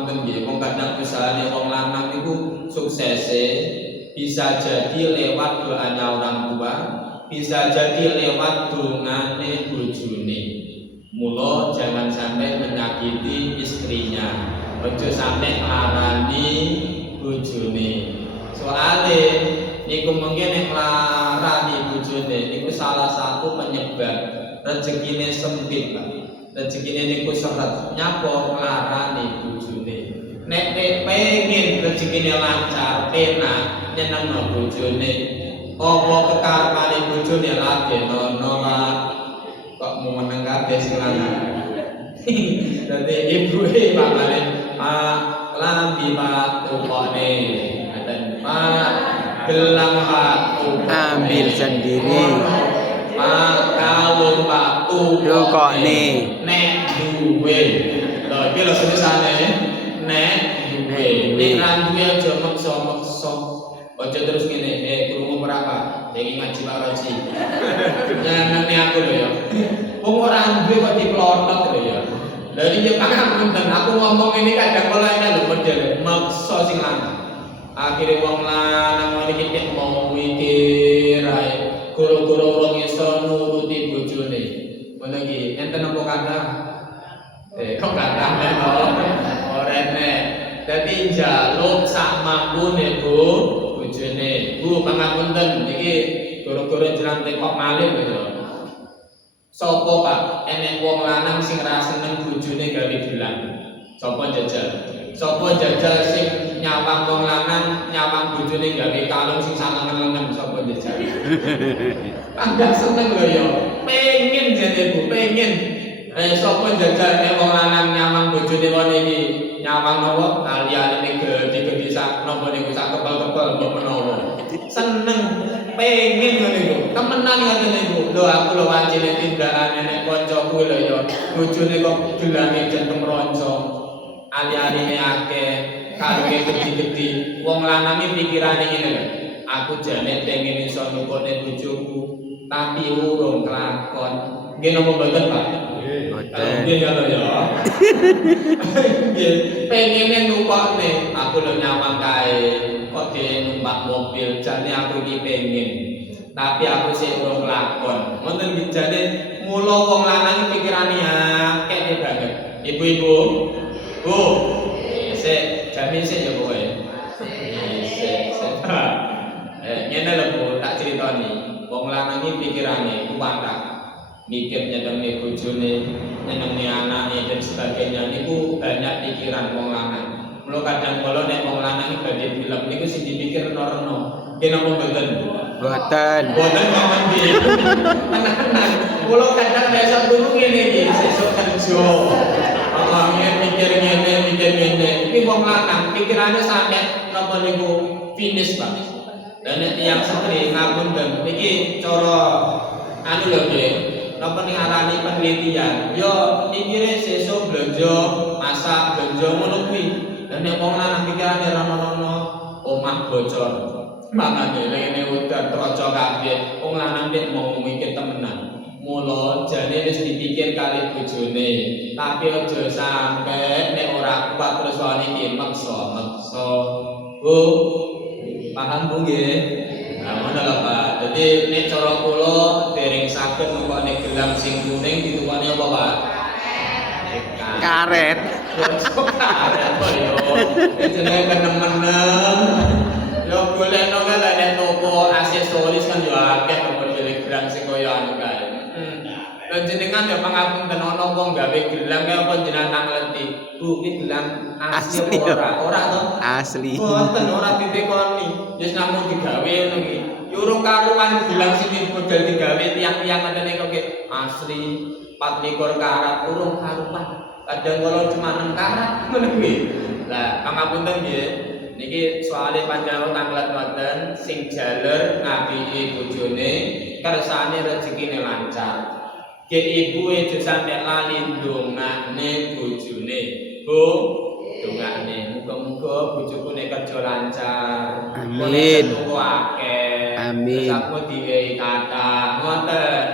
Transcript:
pangapunten nggih, wong kadang usahane wong lanang niku suksese bisa jadi lewat doanya orang tua, bisa jadi lewat dongane bojone. Mula jangan sampai menyakiti istrinya, ojo sampai ngarani bojone. Soale niku mungkin nek ngarani bojone niku salah satu penyebab rezekine sempit, Pak. Rezekine niku seret nyapa nglarani bojone. Nek pengen rezekine lancar, penak nyenengno bojone, apa kekarepane bojone lagi nono kok mau meneng kabeh sing lanang. Dadi ibuke pamane lambi Pak tukone, ngaten Pak gelang Pak ambil sendiri. Pak kalung Pak tukone nek duwe. Lho iki lho tulisane nek duwe. Nek ra duwe aja maksa-maksa. Aja terus ngene, krungu ora Pak? Iki ngaji Pak Roji. Nyenengi aku lho ya. Wong ora duwe kok diplotot lho ya. Lha iki pangapunten aku ngomong ini kadang kala lho model maksa sing lanang. Akhire wong lanang iki nek mau mikir ae gara-gara ora iso nuruti bojone. Ngono iki enten apa kathah? Kok kathah nek ora enek. Dadi njaluk sak mampune Bu bojone. Bu pangapunten iki gara-gara jenengan kok malih lho. Sapa Pak? Enek wong lanang sing ra seneng bojone gawe gelang. Sapa jajal? Sapa jajal sing nyawang wong lanang nyawang bojone gawe kalung sing sanengen-engen sapa jajal? Enggak seneng lho ya. Pengen jane Bu, pengen. Sapa jajal nek wong lanang nyawang bojone kene iki nyawang nopo kaliyan ning gede-gede sak nopo niku sak kepel-kepel mbok menawa. Seneng, pengen ngene iku. Temenan ngoten niku. Lho aku lho wancine tindakane nek kancaku lho ya bojone kok gelange jeneng roncong. Ali-aline akeh, kalunge gede-gede. Wong lanang iki pikirane ngene lho. Aku jane pengen iso nukone bojoku, tapi urung kelakon. Nggih napa mboten, Pak? Nggih. Nggih ya lho ya. Nggih, pengene nukone. Aku lho nyawang kae, kok dhewe numpak mobil, jane aku iki pengen. Tapi aku sih urung kelakon. Ngoten nggih jane mula wong lanang iki pikirane akeh banget. Ibu-ibu, Bu, sik, jamin sik ya pokoke. Sik. Ngene lho Bu, tak critani. Wong lanang iki pikirane kuwatak. Mikir nyenengne bojone, nyenengne anake dan sebagainya niku banyak pikiran wong lanang. Mula kadang kala nek wong lanang badhe film niku sing dipikir reno. Nggih napa mboten? Boten. Boten mawon nggih. Tenan. Mula kadang nek iso turu ngene iki, sesuk kerja. Mikir ngene. Iki wong lanang pikirane sampe napa niku finish, Pak. Lah nek tiyang setri ngapunten iki cara anu lho nggih. Napa ning arani penelitian? Yo mikire sesuk blonjo, masak blonjo ngono kuwi. Lah nek wong lanang pikirane rono-rono omah bocor. Mangane ngene udan troco kabeh. Wong lanang nek mau mikir temenan. Mula jane wis dipikir kali bojone, tapi aja sampe nek ora kuat terus wae iki maksa. Bu, paham Bu nggih? Nah, ngono lho Pak. Dadi nek cara kula dereng saged nukone gelang sing kuning ditukoni apa Pak? Karet. Karet kok yo. Jenenge kenemenem. Yo golekno kala nek toko aksesoris kan yo akeh model gelang sing kaya anu kae. Lan jenengan ya pangapunten ana wong gawe gelang ya apa jenengan tangleti. Bu, iki gelang asli ora? Ora to? Asli. Boten ora ditekoni. Wis namung digawe ngono iki. Yo urung karuan gelang sing model digawe tiang-tiang ngene kok asli 24 karat urung karuan. Kadang kala cuma 6 karat ngono kuwi. Lah, pangapunten nggih. Niki soalé panjenengan tanglet ngoten sing jaler ngabiki bojone kersane rezekine lancar. Ke ibu itu sampai lali dongane bojone. Bu, dongane muga-muga bojoku nek kerja lancar. Amin. Amin. Amin. Sapu diwehi kathah ngoten.